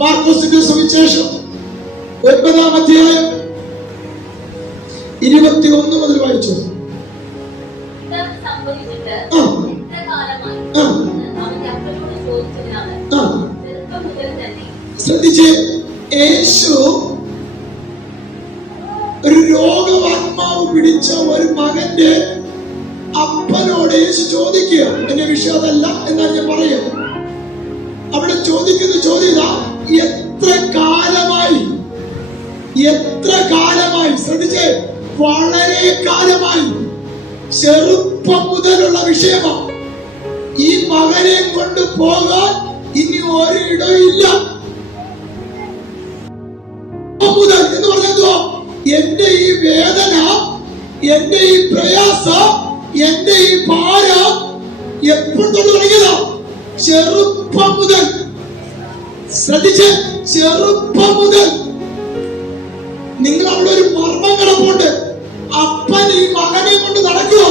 മാർക്കോസിന്റെ സുവിശേഷം 9-ാം അധ്യായം 21 മുതൽ വായിച്ചു. ശ്രദ്ധിച്ച്, യേശു ഒരു രോഗാത്മാവ് പിടിച്ച ഒരു മകന്റെ അപ്പനോട് യേശു ചോദിക്കുക. എന്റെ വിഷയം അതല്ല എന്നാൽ ഞാൻ പറയാം. അവിടെ ചോദിക്കുന്ന ചോദ്യം എത്ര കാലമായി ശ്രദ്ധിച്ച്, വളരെ കാലമായി, ചെറുപ്പം മുതലുള്ള വിഷയമാണ്. ഈ മകനെ കൊണ്ട് പോകാൻ ഇനി ഒരിടമില്ല. മുതൽ എന്ന് പറഞ്ഞോ, എന്റെ ഈ വേദന, എന്റെ ഈ പ്രയാസം, എന്റെ ഈ ഭാരം എപ്പോൾ തൊട്ട് തുടങ്ങിയതാ? ചെറുപ്പം മുതൽ. ശ്രദ്ധിച്ച്, ചെറുപ്പം മുതൽ. നിങ്ങൾ അവിടെ ഒരു മർമ്മം കിടപ്പുണ്ട്. അപ്പൻ ഈ മകനെ കൊണ്ട് നടക്കുമോ?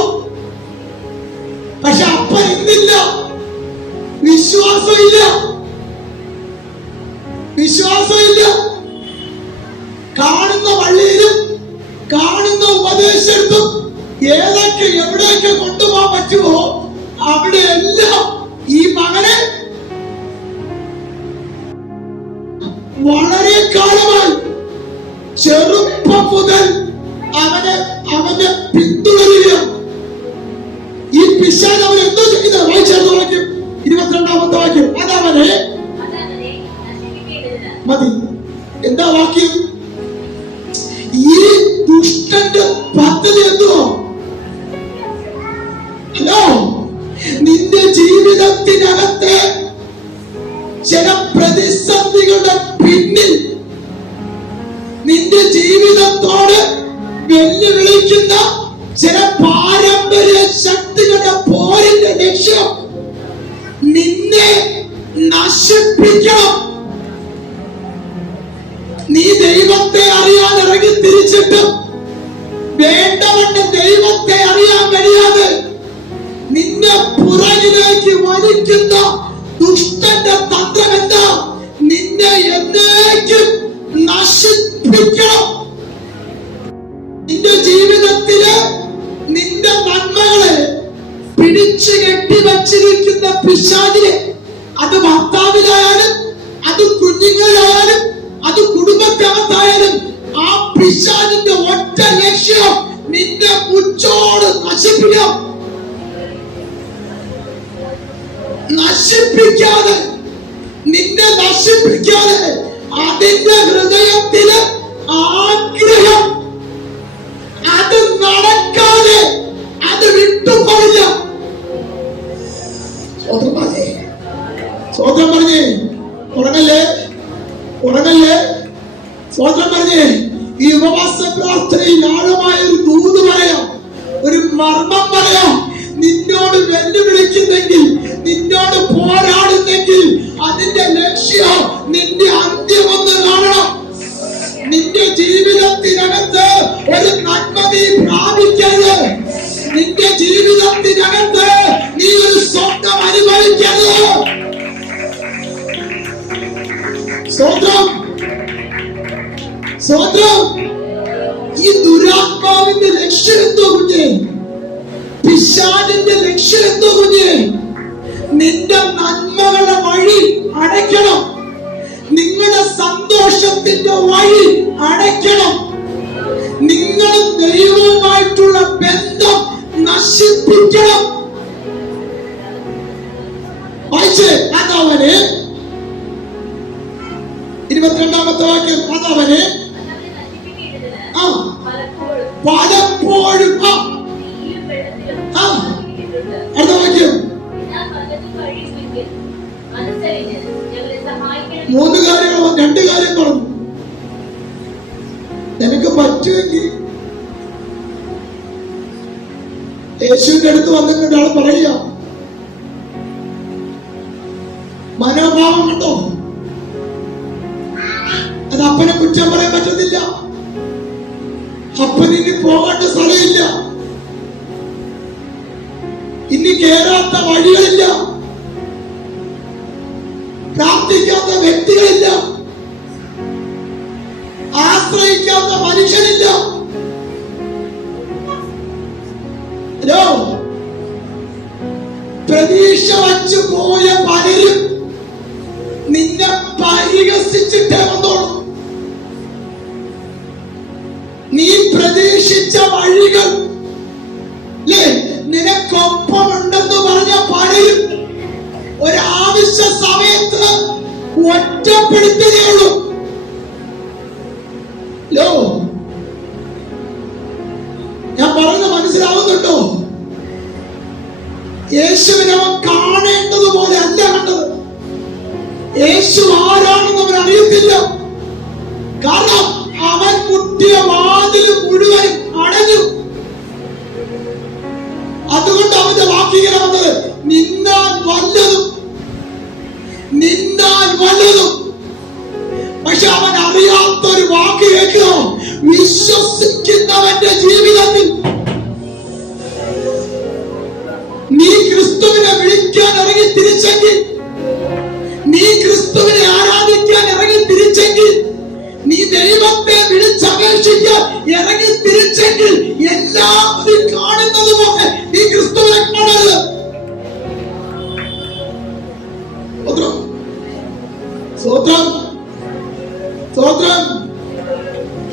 പക്ഷെ അപ്പൻ ഇന്നില്ല, വിശ്വാസമില്ല. കാണുന്ന വഴിയിലും കാണുന്ന ഉപദേശത്തും എവിടെയൊക്കെ കൊണ്ടുപോകാൻ പറ്റുമോ അവിടെ എല്ലാം ഈ മകനെ വളരെ കാലമായി, ചെറുപ്പം മുതൽ അവനെ പിന്തുടരുക. ഈ പിശാച് അവൻ എന്തോ ചെയ്യുന്നത്? വായിച്ചേർന്ന് വായിക്കും. 22-ാമത്തെ വാക്യം. അതവനെ മതി. എന്താ വാക്യം? ഈ ദുഷ്ടന്റെ പദ്ധതി എന്തുവോ? ഹലോ, നിന്റെ ജീവിതത്തിനകത്തെ ചില പ്രതിസന്ധികളുടെ പിന്നിൽ, നിന്റെ ജീവിതത്തോട് വെല്ലുവിളിക്കുന്ന ചില പാരമ്പര്യ ശക്തികളുടെ പോരിന്റെ ലക്ഷ്യം നിന്നെ നശിപ്പിക്കണം. നീ ദൈവത്തെ അറിയാൻ ഇറങ്ങി തിരിച്ചിട്ടും വേണ്ടവണ്ണം ദൈവത്തെ അറിയാൻ കഴിയാതെ നിന്നെ പുറകിലേക്ക് വലിക്കുന്ന ദുഷ്ടന്റെ തന്ത്രം എന്താ? നിന്നെ എന്നേക്കും നശിപ്പിക്കണം. നിന്റെ ജീവിതത്തിലെ നിന്റെ നന്മകളെ പിടിച്ചു കെട്ടി വച്ചിരിക്കുന്ന പിശാചിനെ, അത് ഭർത്താവിലായാലും, അത് കുഞ്ഞുങ്ങളിലായാലും, അത് കുടുംബത്തിനകത്തായാലും, ആ പിശാചിന്റെ ഒറ്റ ലക്ഷ്യം നിന്നെ മുച്ചോട് നശിപ്പിക്കണം. നിന്നെ നശിപ്പിക്കാതെ അതിന്റെ ഹൃദയത്തില് ആഗ്രഹം, അത് നടക്കാതെ അത് വിട്ടുപോയില്ല. സ്വന്തം പറഞ്ഞേ, ഉറങ്ങല്ലേ. സ്വന്തം പറഞ്ഞേ, ഈ ഉപവാസ പ്രാർത്ഥനയിൽ ആഴമായ ഒരു ദൂത് പറയാം, ഒരു മർമ്മം പറയാം. നിന്നോട് വെല്ലുവിളിക്കുന്നെങ്കിൽ, നിന്നോട് പോരാടുന്നെങ്കിൽ അതിന്റെ ലക്ഷ്യം നിന്റെ അന്ത്യമൊന്ന് കാണണം. നിന്റെ ജീവിതത്തിനകത്ത് ഒരു നന്മ നീ പ്രാപിക്കരുത്. നിന്റെ ജീവിതത്തിനകത്ത് നീ ഒരു സ്വന്തം അനുഭവിക്കരുത്. സ്വന്തം ഈ ദുരാത്മാവിന്റെ ലക്ഷ്യം എന്തോ കുഞ്ഞേ? പിശാചിന്റെ ലക്ഷ്യം എന്തോ കുഞ്ഞേ? നിന്റെ നന്മകളുടെ വഴി അടയ്ക്കണം. നിങ്ങളുടെ സന്തോഷത്തിന്റെ വഴി അടയ്ക്കണം. നിങ്ങളും ദൈവവുമായിട്ടുള്ള ബന്ധം നശിപ്പിക്കണം. അതവന് 22-ാമത്തെ വാക്യം. അതവന് പലപ്പോഴും അടുത്ത വാക്യം 3 കാര്യങ്ങൾ, 2 കാര്യം പറഞ്ഞു. നിനക്ക് പറ്റുമെങ്കിൽ യേശുവിന്റെ അടുത്ത് വന്നിട്ട് ആൾ പറയുക, മനോഭാവം കണ്ടോ? അത് അപ്പനെ കുറ്റം പറയാൻ പറ്റത്തില്ല. അപ്പന് ഇനി പോകേണ്ട സ്ഥലമില്ല, ഇനി കേറാത്ത വഴികളില്ല, പ്രാർത്ഥിക്കാത്ത വ്യക്തികളില്ല. അനുസരിച്ചിട്ടേ വന്നോളൂ. നീ പ്രതീക്ഷിച്ച വഴികൾ നിനക്കൊപ്പമുണ്ടെന്ന് പറഞ്ഞ പലരും ഒരാവശ്യ സമയത്ത് ഒറ്റപ്പെടുത്തുകയുള്ളൂ. ഞാൻ പറയുന്നത് മനസ്സിലാവുന്നുണ്ടോ? യേശുവിനെ അവൻ കാണേണ്ടതുപോലെ അല്ല കണ്ടത്. യേശു ആരാണെന്ന് അവൻ അറിയത്തില്ല. കാരണം അവൻ മുട്ടിയ വാതിൽ മുഴുവൻ അടഞ്ഞു. അതുകൊണ്ട് അവന്റെ വാക്കിങ്ങനെ വന്നത്, നിന്നാൽ വല്ലതും. പക്ഷെ അവൻ അറിയാത്തൊരു വാക്ക് കേൾക്കുക. വിശ്വസിക്കുന്നവന്റെ ജീവിതത്തിൽ നീ ക്രിസ്തുവിനെ വിളിക്കാൻ ഇറങ്ങി തിരിച്ചെങ്കിൽ, നീ ക്രിസ്തുവിനെ ആരാധിക്കാൻ ഇറങ്ങി തിരിച്ചെങ്കിൽ, നീ ദൈവത്തെ വിളിച്ചപേക്ഷിക്കാൻ ഇറങ്ങി തിരിച്ചെങ്കിൽ, എല്ലാവരും കാണുന്നത് പോലെ നീ ക്രിസ്തുവിനെ കാണരുത്. സ്തോത്രം, സ്തോത്രം.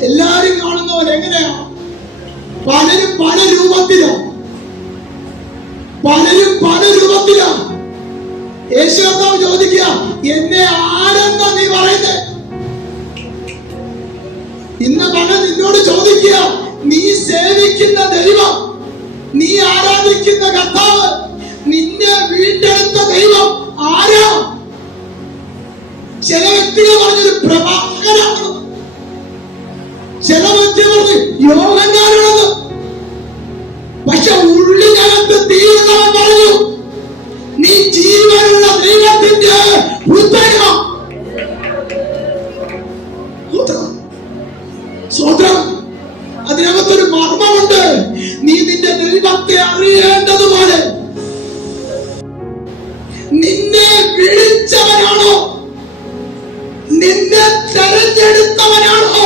എല്ലാരും കാണുന്നവർ എങ്ങനെയാ? പലരും പല രൂപത്തിലാണ്. യേശു കർത്താവ് ചോദിക്കുക, എന്നെ ആരെന്നാ നീ പറയുന്നത്? ഇന്ന് പലരും നിന്നോട് ചോദിക്കുക, നീ സേവിക്കുന്ന ദൈവം, നീ ആരാധിക്കുന്ന കർത്താവ്, നിന്നെ വീണ്ടെടുത്ത ദൈവം ആരാ? ചില വ്യക്തികൾ പറഞ്ഞൊരു പ്രവാചകനാണ്, ചില വ്യക്തികൾ പറഞ്ഞു യോഹന്നാനാണെന്ന്. പക്ഷെ ഉള്ളിനകത്ത് തീരുന്നവൻ പറഞ്ഞു, നീ ജീവനുള്ള ദൈവത്തിന്റെ പുത്രനാ. സ്വതന്ത്രം. അതിനകത്തൊരു മർമ്മമുണ്ട്. നീ നിന്റെ ദൈവത്തെ അറിയേണ്ടതുപോലെ. നിന്നെ വിളിച്ചവനാണോ, നിന്നെ തെരഞ്ഞെടുത്തവനാണോ?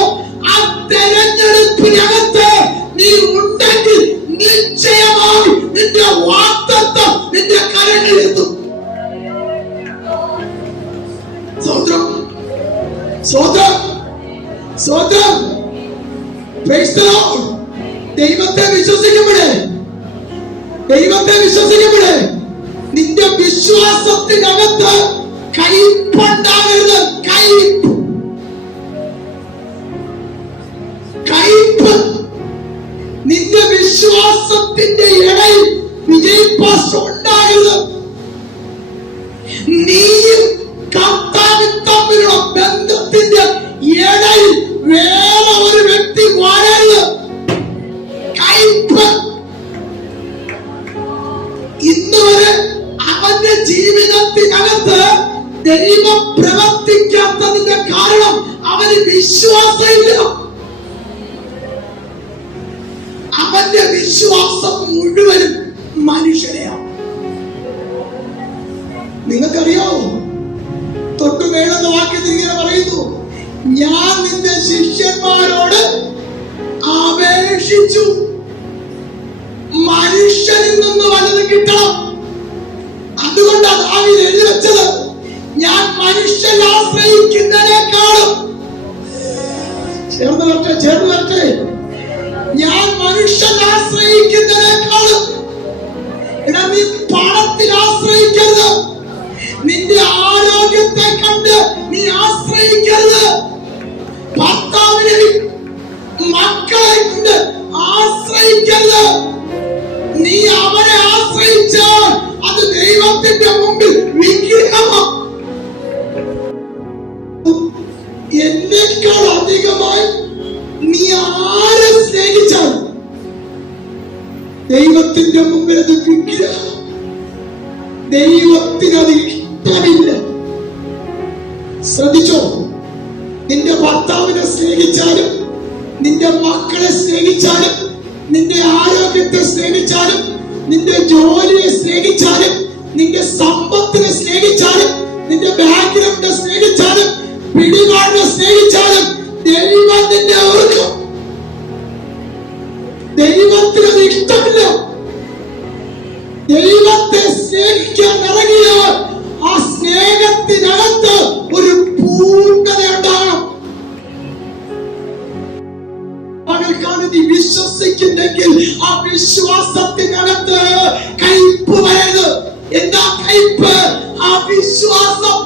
ആ തെരഞ്ഞെടുപ്പിനകത്ത് നീ ഉണ്ടെങ്കിൽ നിശ്ചയമായി നിന്റെ വാഗ്ദത്തം നിന്റെ കരങ്ങളിലെത്തും. സ്വതന്ത്രം, സ്വതന്ത്രം, സ്വതന്ത്രം. ദൈവത്തെ വിശ്വസിക്കുമ്പോഴേ നിന്റെ വിശ്വാസത്തിനകത്ത് കയ്പുണ്ടാകരുത്. കയ്പ് നിന്റെ വിശ്വാസത്തിന്റെ ഇടയിൽ വിജയിപ്പാസുണ്ടാകരുത്. നീയും കർത്താവും തമ്മിലുള്ള ബന്ധത്തിന്റെ ഇടയിൽ വേറെ ഒരു വ്യക്തി വാഴരുത്. കയ്പ്. ഇന്ന് വരെ അവന്റെ ജീവിതത്തിനകത്ത് ദൈവം പ്രവർത്തിക്കാത്തതിന്റെ കാരണം അവന് വിശ്വാസമില്ല. അവന്റെ വിശ്വാസം മുഴുവനും മനുഷ്യരെയാണ്. നിങ്ങൾക്കറിയാവോ, തൊട്ടുവേളുന്ന വാക്യത്തിൽ ഇങ്ങനെ പറയുന്നു, ഞാൻ നിന്റെ ശിഷ്യന്മാരോട് അപേക്ഷിച്ചു, മനുഷ്യനിൽ നിന്ന് വല്ലതും കിട്ടണം. അതുകൊണ്ടാണ് ദാവീദ് എഴുതി വെച്ചത്, ഞാൻ മനുഷ്യൻ ആശ്രയിക്കുന്നതിനേക്കാളും, ചേർന്ന് വരട്ടെ, ഞാൻ മനുഷ്യൻ ആശ്രയിക്കുന്നതിനേക്കാളും. എടാ, നീ പണത്തിൽ ആശ്രയിക്കരുത്. നിന്റെ ആരോഗ്യത്തെ കണ്ട് നീ ആശ്രയിക്കരുത്. ഭർത്താവിനെ, മക്കളെ കൊണ്ട് ആശ്രയിക്കരുത്. നീ അവരെ ആശ്രയിച്ചാൽ അത് ദൈവത്തിന്റെ മുമ്പിൽ വിഗ്രഹമാണ്. എന്നേക്കാൾ അധികമായി നീ ആരെ സ്നേഹിച്ചാൽ ദൈവത്തിന്റെ മുമ്പിൽ അത് വിഗ്രഹം. ദൈവത്തിന് അത് ഇഷ്ടമില്ല. ശ്രദ്ധിച്ചോ, നിന്റെ ഭർത്താവിനെ സ്നേഹിച്ചാലും, നിന്റെ മക്കളെ സ്നേഹിച്ചാലും, നിന്റെ ആരോഗ്യത്തെ സ്നേഹിച്ചാലും, നിന്റെ ജോലിയെ സ്നേഹിച്ചാലും, നിന്റെ സമ്പത്തിനെ സ്നേഹിച്ചാലും, നിന്റെ ബാക്ക്ഗ്രൗണ്ടിനെ സ്നേഹിച്ചാലും, പിടിപാടിനെ സ്നേഹിച്ചാലും ദൈവം നിന്നെ ഓർക്കും. ദൈവത്തിന് അത് ഇഷ്ടമില്ല. ദൈവത്തെ സ്നേഹിക്കാൻ ഇറങ്ങിയാൽ ആ സ്നേഹത്തിനകത്ത് ഒരു പൂർണ്ണതയുണ്ടാകും. വിശ്വസിക്കുന്നെങ്കിൽ ആ വിശ്വാസത്തിനകത്ത് കയ്പ് വരരുത്. എന്താ കയ്പ്? ആ വിശ്വാസം.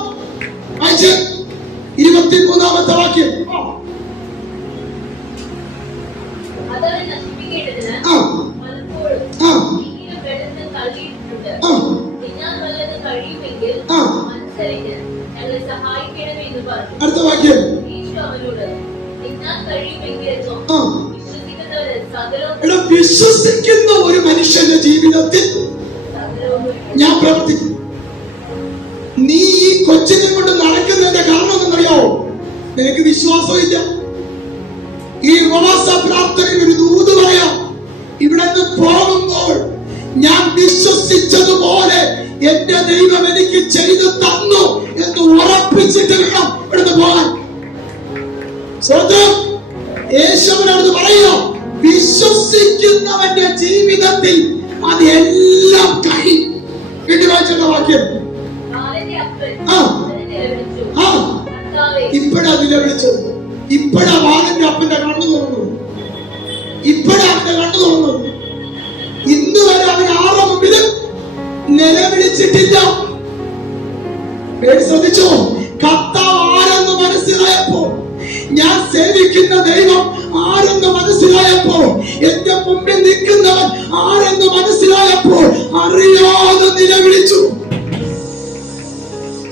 23-ാമത്തെ വാക്യം. അടുത്ത വാക്യം. വിശ്വസിക്കുന്ന ഒരു മനുഷ്യന്റെ ജീവിതത്തിൽ ഞാൻ പ്രവർത്തിക്കും. നീ ഈ കൊച്ചിനെ കൊണ്ട് നടക്കുന്നതിന്റെ കാരണം എന്നറിയാവോ? നിനക്ക് വിശ്വാസമില്ല. ഈ ഉപവാസ പ്രാർത്ഥനയിൽ ഒരു ദൂത് പറയാം. ഇവിടെ നിന്ന് പോകുമ്പോൾ ഞാൻ വിശ്വസിച്ചതുപോലെ എന്റെ ദൈവം എനിക്ക് ചെയ്തു തന്നു എന്ന് ഉറപ്പിച്ചിട്ട് വേണം ഇവിടുന്ന് പോകാൻ. യേശുവിനോട് പറയുക, വിശ്വസിക്കുന്നവന്റെ ജീവിതത്തിൽ അതെല്ലാം കഴിയും. വീണ്ടുവാഴ്ചയുടെ വാക്യം. ഇപ്പഴാ നിലവിളിച്ചത്. ഇപ്പഴാ വാലന്റെ അപ്പന്റെ കണ്ണു തുറന്നു. ഇപ്പഴാ അവന്റെ കണ്ണു തുറന്നു. ഇന്ന് വരെ അവൻ ആരുടെ മുമ്പിലും നിലവിളിച്ചിട്ടില്ല. ശ്രദ്ധിച്ചോ? കർത്താവ് ആരെന്ന് മനസ്സിലായപ്പോ, ഞാൻ സേവിക്കുന്ന ദൈവം ആരെന്ന് മനസ്സിലായപ്പോ, എന്റെ മുമ്പിൽ നിൽക്കുന്നവൻ ആരെന്ന് മനസ്സിലായപ്പോ അറിയാതെ നിലവിളിച്ചു.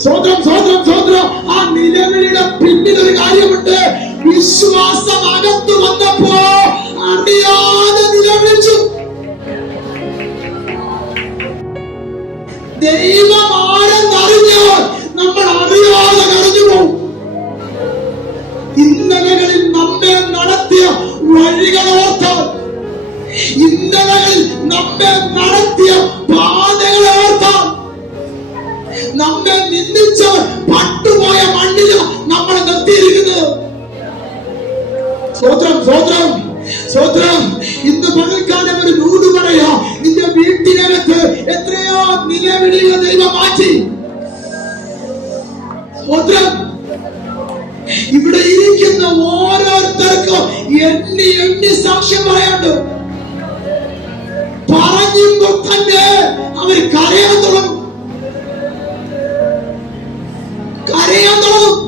സ്വതന്ത്രം സ്വതന്ത്രം സ്വതന്ത്രം. ആ നിലവിളിയുടെ പിന്നിൽ ഒരു കാര്യമുണ്ട്. വിശ്വാസം അകത്തു വന്നപ്പോ അറിയാതെ നിലവിളിച്ചു. ദൈവം ആരെന്നറിഞ്ഞാൽ നമ്മൾ അറിയാതെ കടന്നു പോകും. ഇന്നലകളിൽ നമ്മെ നടത്തിയ വഴികളോർത്താൽ, ഇന്നലകളിൽ നമ്മെ നടത്തിയ പാതകളെ ഓർത്താൽ, നമ്മെ നിന്ദിച്ച പട്ടുപോയ മണ്ണിൽ നമ്മളെ നിർത്തിയിരിക്കുന്നത്. സ്വതന്ത്രം സ്വതന്ത്രം സ്വതന്ത്രം. ഇന്ന് പകൽക്കാലം ഒരു ദൂത് പറയാ. നിന്റെ വീട്ടിനകത്ത് എത്രയോ നിലവിളിയെ ദൈവം മാറ്റി. സ്വതന്ത്രം. ഇവിടെ ഇരിക്കുന്ന ഓരോരുത്തർക്കും എണ്ണി എണ്ണി സാക്ഷ്യം പറയാണ്ട്. പറയുമ്പോൾ തന്നെ അവർ കരയാൻ തുടങ്ങും. കരയാൻ തുടങ്ങും.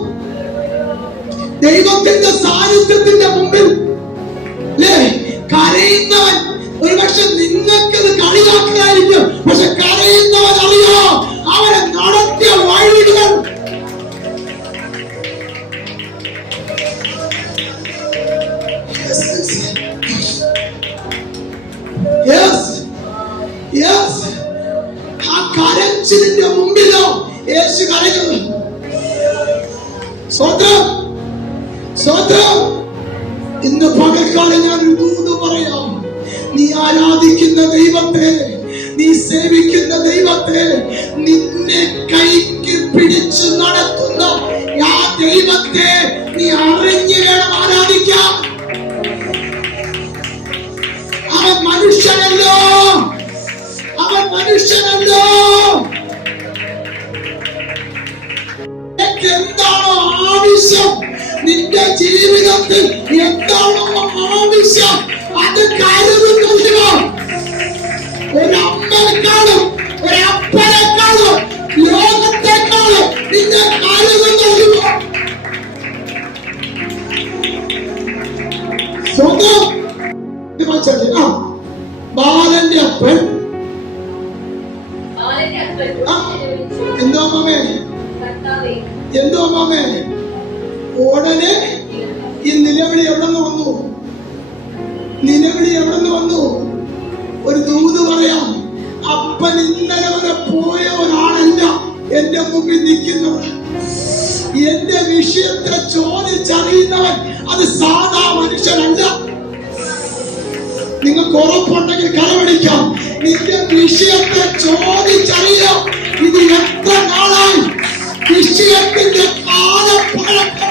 ദൈവത്തിന്റെ സാന്നിധ്യത്തിന്റെ മുമ്പിൽ കരയുന്നവൻ ഒരുപക്ഷെ നിങ്ങൾക്കത് കളിയാക്കലായിരിക്കും. പക്ഷെ കരയുന്നവൻ അറിയാം അവരെ നടത്തിയ വഴികൾ. ആ കരച്ചിലിന്റെ മുമ്പിലോ യേശു കരയുന്നു. സ്വതന്ത്രം സ്വതന്ത്രം. ഇന്ന് പകൽക്കാലം ഞാനൊരു ദൂത് പറയാം. നീ ആരാധിക്കുന്ന ദൈവത്തെ, നീ സേവിക്കുന്ന ദൈവത്തെ, നിന്നെ കൈക്ക് പിടിച്ചു നടത്തുന്ന ആ ദൈവത്തെ നീ അറിഞ്ഞു വേണം ആരാധിക്കാൻ. അവൻ മനുഷ്യനല്ലോ, അവൻ മനുഷ്യനല്ലോ. എന്താണോ ആവശ്യം നിന്റെ ജീവിതത്തിൽ, എന്താണോ ആവശ്യം അത് കരുതുന്നില്ല. ഒരമ്മയെക്കാളും ഒരപ്പനെക്കാളും ലോകത്തെക്കാളും നിന്നെ കരുതുന്നില്ല. സ്വന്തം ബാലന്റെ അപ്പൻ എന്തോ മാമേ, എന്തോ മാമേ. ഉടനെ ഈ നിലവിളി എവിടെന്ന് വന്നു? നിലവിളി എവിടെന്ന് വന്നു? ഒരു ദൂത് പറയാം. അപ്പൻ ഇന്നലെ വരെ പോയ ഒരാളല്ല എന്റെ മുമ്പിൽ നിൽക്കുന്നവൻ. എന്റെ വിഷയത്തെ ചോദിച്ചറിയുന്നവൻ അത് സാധാ മനുഷ്യനല്ല. നിങ്ങൾക്ക് ഉറപ്പുണ്ടെങ്കിൽ കരമടിക്കാം. നിന്റെ വിഷയത്തെ ചോദിച്ചറിയാം. ഇത് എത്ര നാളായി വിഷയത്തിന്റെ കാലപ്പഴക്കം